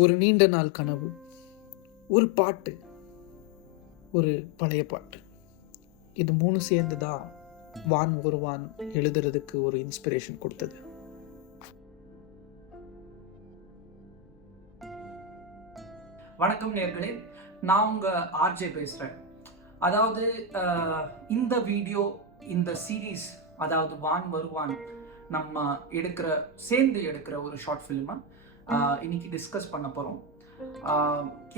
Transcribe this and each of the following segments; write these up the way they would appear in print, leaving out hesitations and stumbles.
ஒரு நீண்ட நாள் கனவு, ஒரு பாட்டு, ஒரு பழைய பாட்டு, இது 3 சேர்ந்து தான் வான் ஒருவான் எழுதுறதுக்கு ஒரு இன்ஸ்பிரேஷன் கொடுத்தது. வணக்கம் நேர்களே, நான் உங்கள் ஆர்ஜே பேசுகிறேன். அதாவது இந்த வீடியோ, இந்த சீரீஸ், அதாவது வான் வருவான் நம்ம சேர்ந்து எடுக்கிற ஒரு ஷார்ட் ஃபிலிமை இன்னைக்கு டிஸ்கஸ் பண்ண போகிறோம்.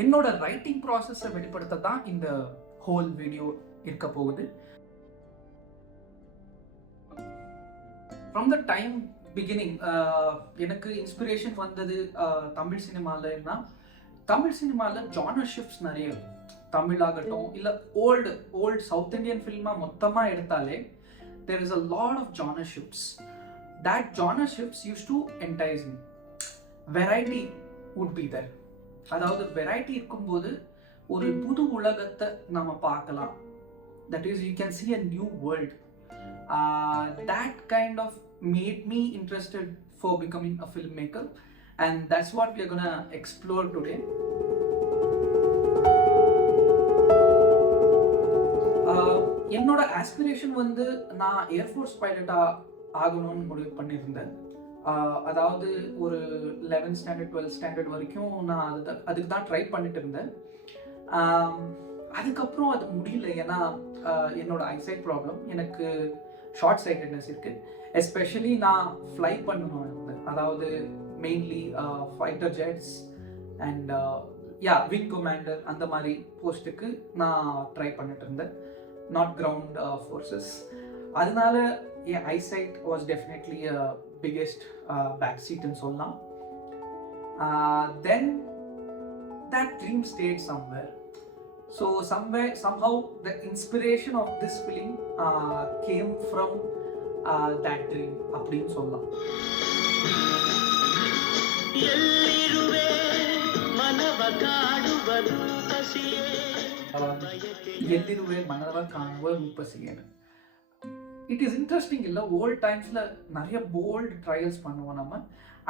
என்னோட ரைட்டிங் ப்ராசஸை வெளிப்படுத்த தான் இந்த ஹோல் வீடியோ இருக்க போகுது. ஃப்ரம் த டைம் பிகினிங் எனக்கு இன்ஸ்பிரேஷன் வந்தது தமிழ் சினிமாலன்னா, தமிழ் சினிமாவில் ஜானர் ஷிஃப்ட்ஸ் நிறைய இருக்கும். தமிழாகட்டும் இல்லை ஓல்டு சவுத் இண்டியன் ஃபில்மாக மொத்தமாக எடுத்தாலே there is a lot of genre shifts. That genre shifts used to entice me. Variety would be there. அதாவது வெரைட்டி இருக்கும்போது ஒரு புது உலகத்தை நம்ம பார்க்கலாம். That is, you can see a new world. That kind of made me interested for becoming a filmmaker, and that's what we are gonna explore today. என்னோட aspiration வந்து நான் ஏர்ஃபோர்ஸ் பைலட்டாக ஆகணும்னு முடிவு பண்ணியிருந்தேன். அதாவது ஒரு 11th ஸ்டாண்டர்ட் 12th ஸ்டாண்டர்ட் வரைக்கும் நான் அதுக்கு தான் ட்ரை பண்ணிட்டு இருந்தேன். அதுக்கப்புறம் அது முடியல. ஏன்னா என்னோட ஐசைட் ப்ராப்ளம், எனக்கு ஷார்ட் சைட்டட்னஸ் இருக்குது. எஸ்பெஷலி நான் ஃப்ளை பண்ணணும் இருந்தேன். அதாவது mainly fighter ஜெட்ஸ் and wing commander அந்த மாதிரி போஸ்ட்டுக்கு நான் ட்ரை பண்ணிட்டு இருந்தேன், நாட் கிரவுண்ட் ஃபோர்ஸஸ். அதனால என் eyesight was definitely biggest back சீட்னு சொல்லலாம். Then that dream stayed somewhere. So somehow the inspiration of this film came from that dream அப்படின்னு சொல்லலாம். எல்லிருவே மனவ காணுவ ரூபசியேன்னு. இட் இஸ் இன்ட்ரெஸ்டிங் இல்லை, ஓல்ட் டைம்ஸில் நிறைய போல்ட் ட்ரையல்ஸ் பண்ணுவோம் நம்ம.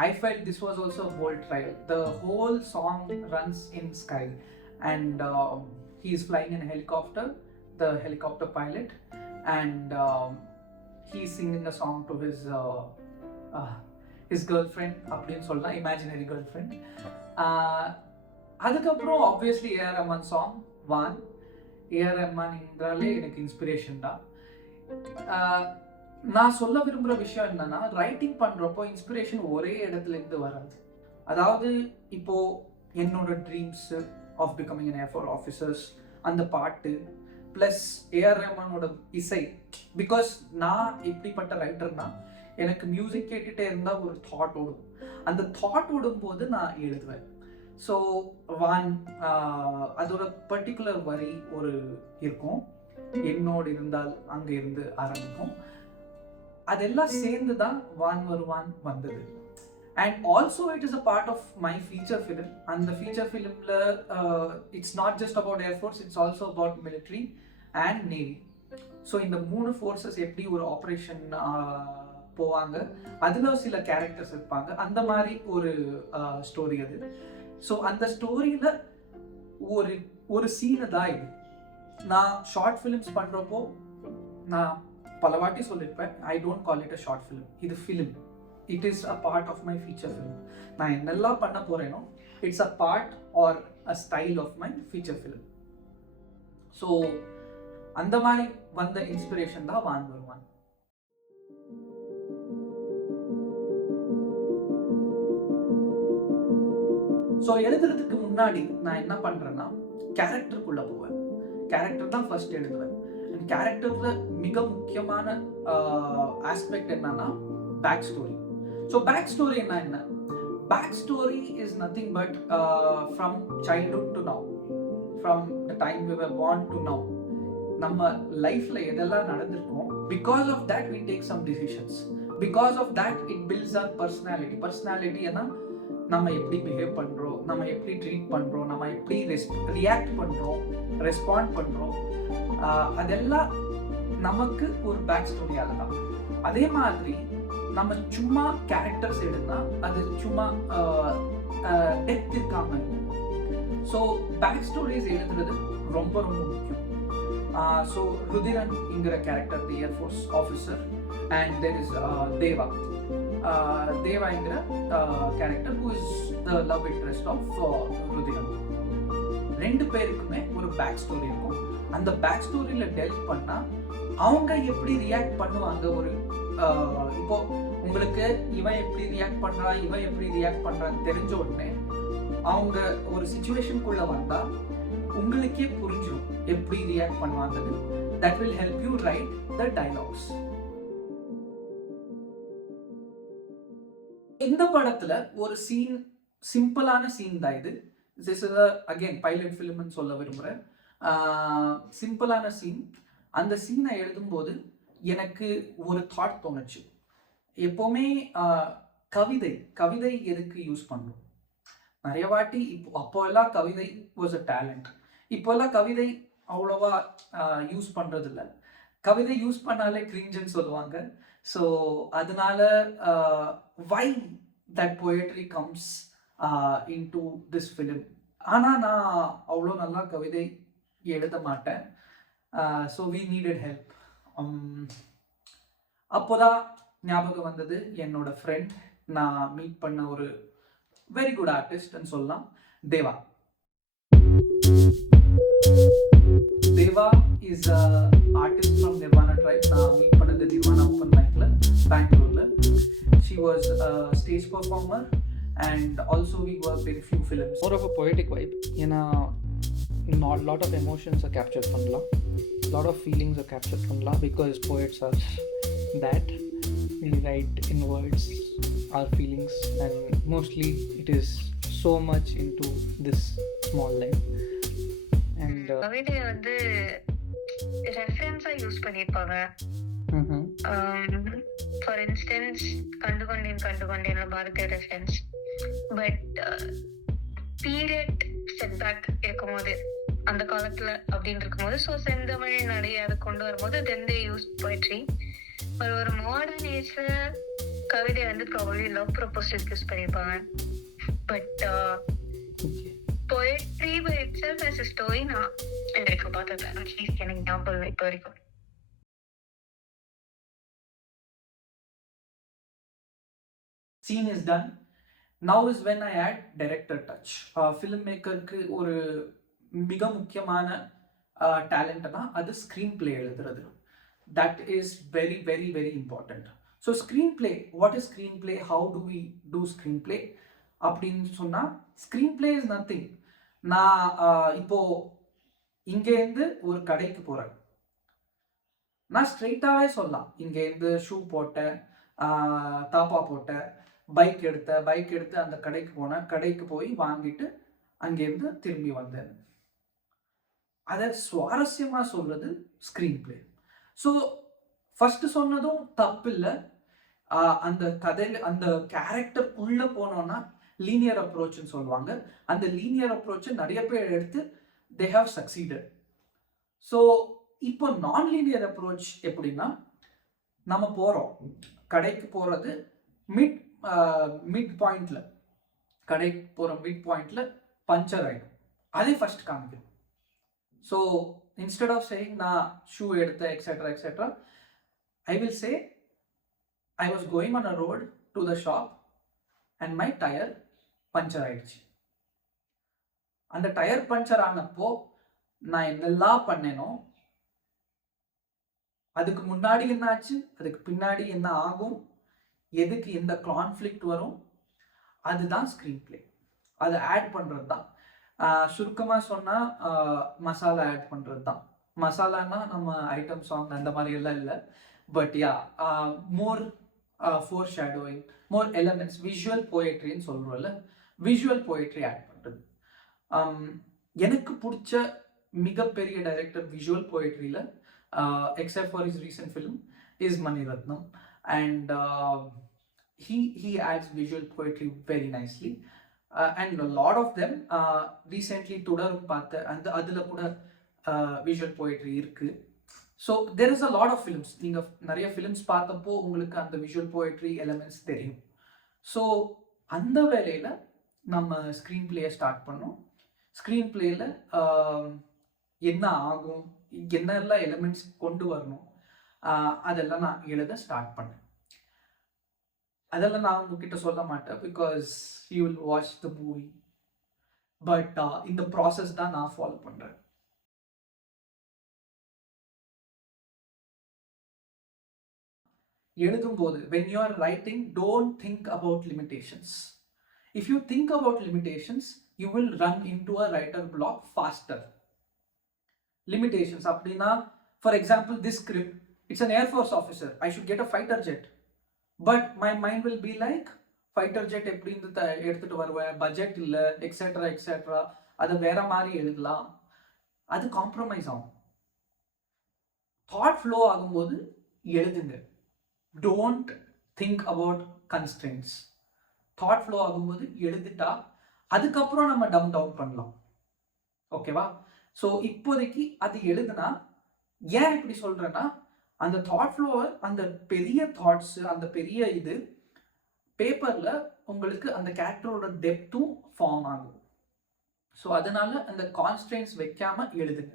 I felt this was also a bold trial. The whole song runs in sky and he is flying in a helicopter, the helicopter pilot, and he is singing a song to his girlfriend அப்படின்னு சொல்லலாம், imaginary girlfriend. அதுக்கப்புறம் obviously AR Rahman song வான். AR Rahman என்றாலே எனக்கு inspiration தான். நான் சொல்ல விரும்புகிற விஷயம் என்னன்னா, ரைட்டிங் பண்ணுறப்போ இன்ஸ்பிரேஷன் ஒரே இடத்துல இருந்து வராது. அதாவது இப்போ என்னோட dreams of becoming an air force officers, அந்த பாட்டு ப்ளஸ் ஏஆர் ரஹ்மானோட இசை. பிகாஸ் நான் எப்படிப்பட்ட ரைட்டர்னா, எனக்கு மியூசிக் கேட்டுகிட்டே இருந்தால் ஒரு தாட் ஓடும். அந்த தாட் ஓடும்போது நான் எழுதுவேன். ஸோ வான் அதோட பர்டிகுலர் வரி ஒரு இருக்கும், என்னோடு இருந்தால் அங்கே இருந்து ஆரம்பிக்கும். அதெல்லாம் சேர்ந்து தான் வான் வருவான் வந்தது. And also it is a part of my feature film. அந்த ஃபீச்சர் ஃபிலிமில் it's not just about air force, it's also about military and navy. So இந்த 3 ஃபோர்ஸஸ் எப்படி ஒரு ஆப்ரேஷன் போவாங்க, அதில் சில கேரக்டர்ஸ் இருப்பாங்க, அந்த மாதிரி ஒரு ஸ்டோரி அது. ஸோ அந்த ஸ்டோரியில் ஒரு சீனை தான் இது. நான் ஷார்ட் ஃபிலிம்ஸ் பண்ணுறப்போ நான் பல வாட்டி சொல்லியிருப்பேன், I don't call it a short film, இது film. It is a part of my feature film. நான் என்னெல்லாம் பண்ண போகிறேனோ it's a part or a style of my feature film. So அந்த மாதிரி வந்த இன்ஸ்பிரேஷன் தான் வான் வருவான். ஸோ எழுதுறதுக்கு முன்னாடி நான் என்ன பண்ணுறேன்னா, கேரக்டருக்குள்ளே போவேன். கேரக்டர் தான் ஃபர்ஸ்ட் எழுதுவேன். அண்ட் கேரக்டரில் மிக முக்கியமான ஆஸ்பெக்ட் என்னன்னா back story. So back story என்ன? Back story is nothing but from childhood to now, from the time we were born to now, நம்ம லைஃப்பில் எதெல்லாம் நடந்திருக்கோம். Because of that we take some decisions. Because of that it builds our personality. Personality ஏன்னா நம்ம எப்படி behave பண்ணுறோம், நம்ம எப்படி ட்ரீட் பண்ணுறோம், நம்ம எப்படி ரியாக்ட் பண்ணுறோம், ரெஸ்பாண்ட் பண்ணுறோம், அதெல்லாம் நமக்கு ஒரு பேக் ஸ்டோரியால் தான். அதே மாதிரி நம்ம சும்மா கேரக்டர்ஸ் எடுத்தா அது சும்மா டெப்த் இருக்காம. ஸோ பேக் ஸ்டோரிஸ் எழுதுறது ரொம்ப ரொம்ப முக்கியம். ஸோ ருதிரன்ங்கிற character the air force officer, and there is தேவாங்கிற character who is the love interest of Rudhiran. ரெண்டு பேருக்குமே ஒரு பேக் ஸ்டோரி இருக்கும். அந்த பேக் ஸ்டோரியில டெல்வ் பண்ணா அவங்க எப்படி ரியாக்ட் பண்ணுவாங்க. ஒரு இப்போ உங்களுக்கு இவன் எப்படி ரியாக்ட் பண்றா, இவன் எப்படி ரியாக்ட் பண்றான்னு தெரிஞ்ச உடனே அவங்க ஒரு சிச்சுவேஷனுக்குள்ள வந்தா உங்களுக்கே புரிஞ்சிடும் எப்படி ரியாக்ட் பண்ணுவாங்கன்னு. That will help you right the dialogues. இந்த படத்துல ஒரு சீன், சிம்பிளான சீன் தான் இது. This is again பைலட் ஃபிலிம்னு சொல்ல விரும்புகிறேன். சிம்பிளான சீன். அந்த சீனை எழுதும்போது எனக்கு ஒரு தாட் தோணுச்சு. எப்போவுமே கவிதை எதுக்கு யூஸ் பண்ணும்? நிறைய வாட்டி அப்போல்லாம் கவிதை வாஸ் அ டேலண்ட். இப்போல்லாம் கவிதை அவ்வளோவா யூஸ் பண்ணுறது இல்லை. கவிதை யூஸ் பண்ணாலே கிரிஞ்சுன்னு சொல்லுவாங்க. ஸோ அதனால why that poetry comes into this film. ஆனால் நான் அவ்வளோ நல்லா கவிதை எழுத மாட்டேன். So we needed help. அப்போதான் ஞாபகம் வந்தது என்னோட ஃப்ரெண்ட், நான் மீட் பண்ண ஒரு வெரி குட் ஆர்டிஸ்ட்னு சொல்லலாம், Deva. Deva is a artist from Nirvana tribe. நான் மீட் பண்ணது நிர்வாணா ஓப்பன் மைக்ல பெங்களூர்ல. She was stage performer and also we worked in few films. More of a poetic vibe. ஏன்னா lot of emotions are captured பண்ணலாம், lot of feelings are captured பண்ணலாம், because poets are that we write in words our feelings, and mostly it is so much into this small line. And கவிதை வந்து ரெஃபரன்ஸா use பண்ணிருப்பாங்க. For instance கண்டுகொண்டேன் பாரதிய reference. But period setback இருக்கும்போது, அந்த காலத்துல அப்படின்னு இருக்கும்போது, ஸோ செந்தமிழ் நடை அதை கொண்டு வரும்போது தென் தே யூஸ் போய்ட்ரி. ஒரு மாடர்ன் ஏஜ்ல கவிதை வந்து ப்ராபப்லி லவ் ப்ரொபோசல்ஸ் யூஸ் பண்ணியிருப்பாங்க. But poetry by itself as a story நான் எனக்கு பார்த்தது அட்லீஸ்ட் எனக்கு ஞாபகம் இப்போ வரைக்கும். Scene is done. Now is when I add director touch. ஃபிலிம்மேக்கருக்கு ஒரு மிக முக்கியமான டேலண்ட்னா அது ஸ்க்ரீன் பிளே எழுதுறது. That is very very very important. So screenplay, what is screenplay, how do we do screenplay அப்படின்னு சொன்னால், screen play is nothing. நான் இப்போ இங்கேருந்து ஒரு கடைக்கு போகிறேன், நான் ஸ்ட்ரெயிட்டாகவே சொல்லலாம், இங்கேருந்து ஷூ போட்டேன், தாப்பா போட்டேன், பைக் எடுத்து அந்த கடைக்கு போனேன், கடைக்கு போய் வாங்கிட்டு அங்கேருந்து திரும்பி வந்தேன். அதை சுவாரஸ்யமாக சொல்றது ஸ்க்ரீன் பிளே. ஸோ ஃபர்ஸ்ட் சொன்னதும் தப்பு இல்லை. அந்த கதையில் அந்த கேரக்டர் உள்ள போனோம்னா லீனியர் அப்ரோச்னு சொல்லுவாங்க. அந்த லீனியர் அப்ரோச்சை நிறைய பேர் எடுத்து தே ஹாவ் சக்சீடட். ஸோ இப்போ நான் லீனியர் அப்ரோச் எப்படின்னா, நம்ம போகிறோம், கடைக்கு போகிறது மிட் பாயிண்ட்ல, கடைக்கு போகிற மிட் பாயிண்ட்ல பஞ்சர் ஆகிடும், அதே ஃபர்ஸ்ட் காமிக்கும். ஸோ இன்ஸ்டெட் ஆஃப் சேயிங் நான் ஷூ எடுத்தேன் etcetera etcetera, I will say I was going on a road to the shop and my tyre puncture ஆயிடுச்சு. அந்த டயர் பஞ்சர் ஆனப்போ நான் என்னெல்லாம் பண்ணேனோ, அதுக்கு முன்னாடி என்ன ஆச்சு, அதுக்கு பின்னாடி என்ன ஆகும், எதுக்கு எந்த கான்ஃப்ளிக்ட் வரும், அதுதான் ஸ்க்ரீன் பிளே. அதை ஆட் பண்ணுறது தான். சுருக்கமாக சொன்னால் மசாலா ஆட் பண்ணுறது தான். மசாலானா நம்ம ஐட்டம் சாங் அந்த மாதிரி எல்லாம் இல்லை. But yeah, more foreshadowing, more elements, visual போயட்ரின்னு சொல்கிறோம்ல, விஷுவல் போயட்ரி ஆட் பண்ணுறது. எனக்கு பிடிச்ச மிகப்பெரிய டைரக்டர் விஷுவல் போயட்ரியில், except for his recent film, is Mani Ratnam, and he adds visual poetry very nicely, and a lot of them recently Tudarum paatha and adula kuda visual poetry irukku. So there is a lot of films. நீங்கள் நிறைய films பார்த்தப்போ உங்களுக்கு அந்த visual poetry elements தெரியும். So அந்த வேலையில் நம்ம ஸ்க்ரீன் பிளேயை ஸ்டார்ட் பண்ணோம். ஸ்க்ரீன் பிளேயில் என்ன ஆகும், என்னெல்லாம் எலிமெண்ட்ஸ் கொண்டு வரணும், அதெல்லாம் நான் எழுத ஸ்டார்ட் பண்ணேன். அதெல்லாம் நான் உங்ககிட்ட சொல்ல மாட்டேன், because you will watch the movie. But இந்த ப்ராசஸ் தான் நான் ஃபாலோ பண்ணுறேன். எழுதும்போது when you are writing, don't think about limitations. If you think about limitations, you will run into a writer block faster. Limitations அப்படின்னா, for example, this script, it's an Air Force officer, I should get a fighter jet, but my mind will be like, fighter jet எப்படி எடுத்துட்டு வருவேன், budget இல்லை, etcetera etcetera, அதை வேற மாதிரி எழுதலாம், அது காம்ப்ரமைஸ் ஆகும். தாட் ஃப்ளோ ஆகும்போது எழுதுங்க. Don't think about constrains. Thought flow ஆகும்போது எழுதிட்டா அதுக்கப்புறம் நம்ம டவுன் பண்ணலாம். ஓகேவா? ஸோ இப்போதைக்கு அது எழுதுனா, ஏன் இப்படி சொல்றேன்னா, அந்த தாட் ஃப்ளோவை, அந்த பெரிய தாட்ஸ், அந்த பெரிய இது பேப்பர்ல உங்களுக்கு அந்த கேரக்டரோட டெப்த்தும் ஃபார்ம் ஆகும். ஸோ அதனால அந்த கான்ஸ்ட்ரெயின்ஸ் வைக்காம எழுதுங்க.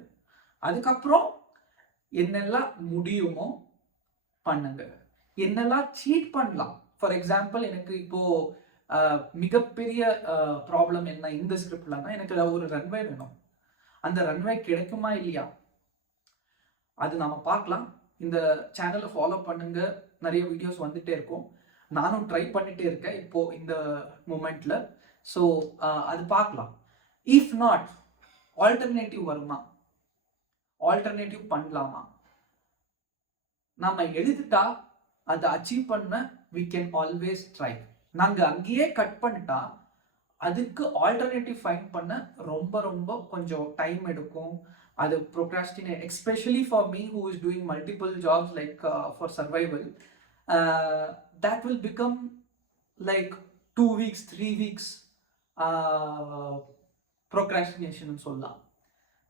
அதுக்கப்புறம் என்னெல்லாம் முடியுமோ பண்ணுங்க. என்னெல்லாம் சீட் பண்ணலாம். ஃபார் எக்ஸாம்பிள், எனக்கு இப்போ மிகப்பெரிய ப்ராப்ளம் என்ன இந்த ஸ்கிரிப்ட்லன்னா, எனக்கு ஒரு ரன்வே வேணும். அந்த ரன்வே கிடைக்குமா இல்லையா, அது நம்ம பார்க்கலாம். இந்த சேனலை ஃபாலோ பண்ணுங்க, நிறைய வீடியோஸ் வந்துட்டே இருக்கும். நானும் ட்ரை பண்ணிட்டே இருக்கேன் இப்போ இந்த மூமெண்ட்ல. ஸோ அது பார்க்கலாம். இஃப் நாட், ஆல்டர்னேட்டிவ் வருமா, ஆல்டர்னேட்டிவ் பண்ணலாமா, நம்ம எழுதிட்டா அதை அச்சீவ் பண்ண we can always try. நாங்கள் அங்கேயே கட் பண்ணிட்டா அதுக்கு ஆல்டர்னேட்டிவ் ஃபைண்ட் பண்ண ரொம்ப ரொம்ப கொஞ்சம் டைம் எடுக்கும். அது procrastinate, especially for me who is doing multiple jobs like for survival, that will become like 2 weeks 3 weeks procrastination சொல்லலாம்,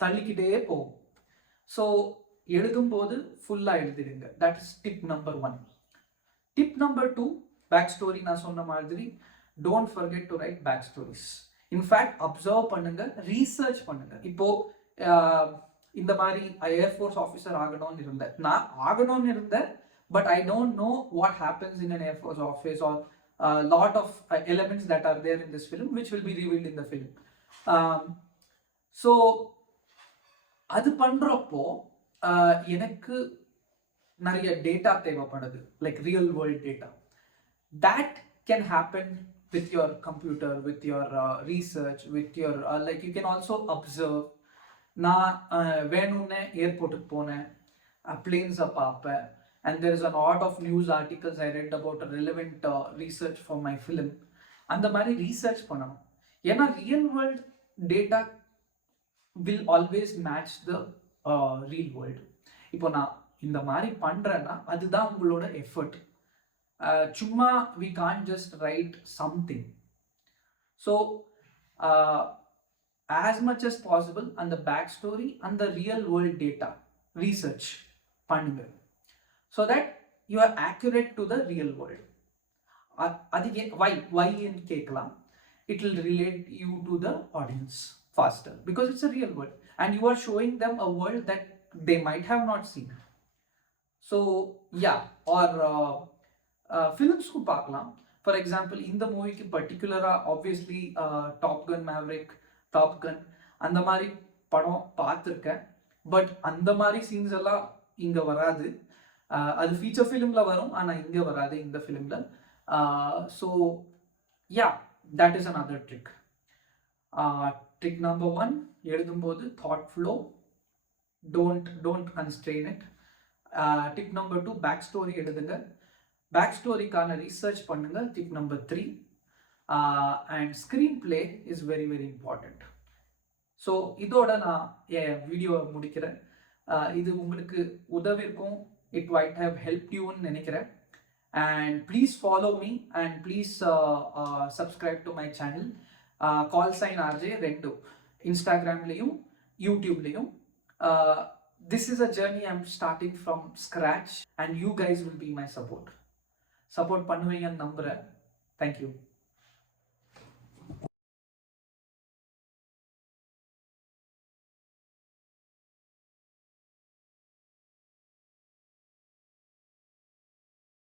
தள்ளிக்கிட்டே போகும். ஸோ எழுதும்போது ஃபுல்லாக எழுதிடுங்க. That is tip number 1. Tip number 2, back story. நான் சொன்ன மாதிரி don't forget to write back stories. In fact observe பண்ணுங்க, research பண்ணுங்க. இப்போ இந்த மாதிரி ஏர்ஃபோர்ஸ் ஆஃபீஸர் ஆகணும்னு இருந்தேன், நான் ஆகணும்னு இருந்தேன், but I don't know what happens in an air force office are lot of elements that are there in this film which will be revealed in the film. So அது பண்ணுறப்போ எனக்கு நிறைய டேட்டா தேவைப்படுது, like real world data. That can happen with your computer, with your research, with your like you can also observe. நான் வேணும்னே ஏர்போர்ட்டுக்கு போனேன், பிளேன்ஸை பார்ப்பேன், and there is a lot of news articles I read about relevant research for my film. அந்த மாதிரி research பண்ணணும். ஏன்னா real world data will always match the real world. இப்போ நான் இந்த மாதிரி பண்றேன்னா அதுதான் உங்களோட எஃபர்ட். சும்மா we can't just write something. So as much as possible அந்த பேக் ஸ்டோரி, அந்த ரியல் வேர்ல்ட் டேட்டா ரீசர்ச் பண்ணுங்க, so that you are accurate to the real world. அதுக்கு why ன்னு கேட்கலாம். It will relate you to the audience faster because it's a real world and you are showing them a world that they might have not seen. So yeah, or films ku paakalam. For example, இந்த மூவிக்கு பர்டிகுலரா obviously top கன் Maverick, top கன் அந்த மாதிரி படம் பார்த்துருக்கேன். But அந்த மாதிரி scenes எல்லாம் இங்கே வராது. அது ஃபீச்சர் ஃபிலிமில் வரும், ஆனால் இங்கே வராது இந்த ஃபிலிமில். So yeah, that is another trick. Trick number 1, எழுதும்போது thought flow, don't constrain it. Tip number 2, back story எழுதுங்க, பேக் ஸ்டோரிக்கான ரீசர்ச் பண்ணுங்க. Tip number 3, and screenplay is very very important. So இதோட நான் என் வீடியோவை முடிக்கிறேன். இது உங்களுக்கு உதவிருக்கும், it might have helped you ன்னு நினைக்கிறேன். And please follow me and please subscribe to my channel. Call sign RJ 2, Instagramலையும் யூடியூப்லையும். this is a journey I'm starting from scratch and you guys will be my support பண்ணுவீங்கன்னு நம்புறேன். Thank you.